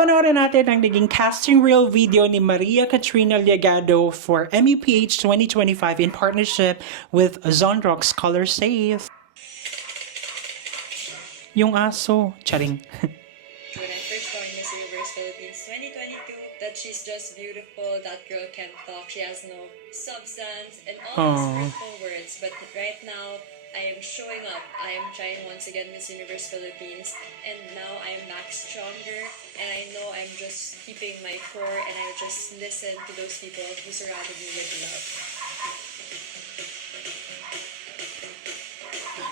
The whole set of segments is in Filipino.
Papanoorin natin ang naging casting reel video ni Maria Katrina Liagado for MEPH 2025 in partnership with Zonrox Color Safe. Yung aso, charing. When I first joined Miss Universe Philippines 2022, that she's just beautiful, that girl can't talk, she has no substance, and all these hurtful words. But right now, I am showing up. I am trying once again Miss Universe Philippines, and now I am back stronger, and I know I'm just keeping my core, and I just listen to those people who surrounded me with love.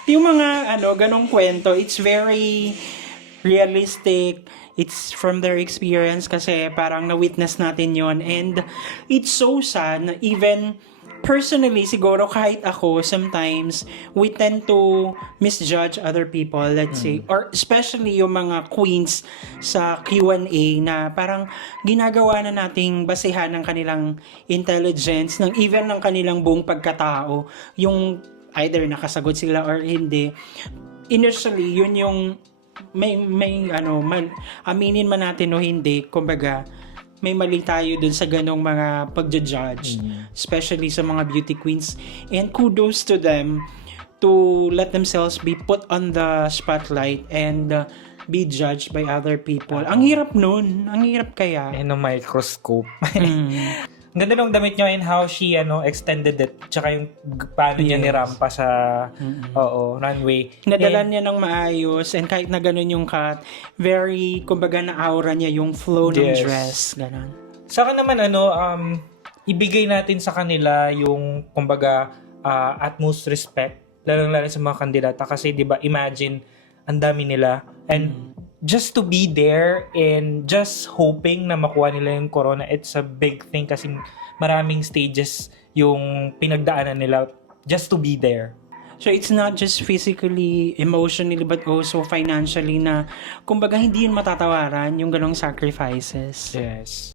Yung mga ganong kwento, it's very realistic. It's from their experience kasi parang na-witness natin yon, and it's so sad na even personally, siguro kahit ako, sometimes we tend to misjudge other people, let's say, or especially yung mga queens sa Q&A na parang ginagawa na nating basehan ng kanilang intelligence, ng even ng kanilang buong pagkatao, yung either nakasagot sila or hindi. Initially, yun yung aminin man natin o hindi, kumbaga, may mali tayo dun sa ganong mga pagja-judge, especially sa mga beauty queens. And kudos to them to let themselves be put on the spotlight and be judged by other people. Ang hirap nun. Ang hirap kaya. And a microscope. Ang ganda ng damit niya and how she extended it. Tsaka yung paano niya nirampa sa runway. Nadala niya ng maayos, and kahit na ganun yung cut, very, kumbaga na-aura niya yung flow ng dress. Ganun. Saka naman ibigay natin sa kanila yung kumbaga utmost respect, lalo sa mga kandidata kasi 'di ba, imagine ang dami nila and just to be there and just hoping na makuha nila yung corona, it's a big thing kasi maraming stages yung pinagdaanan nila just to be there. So it's not just physically, emotionally, but also financially na kumbaga hindi yun matatawaran yung ganong sacrifices. Yes.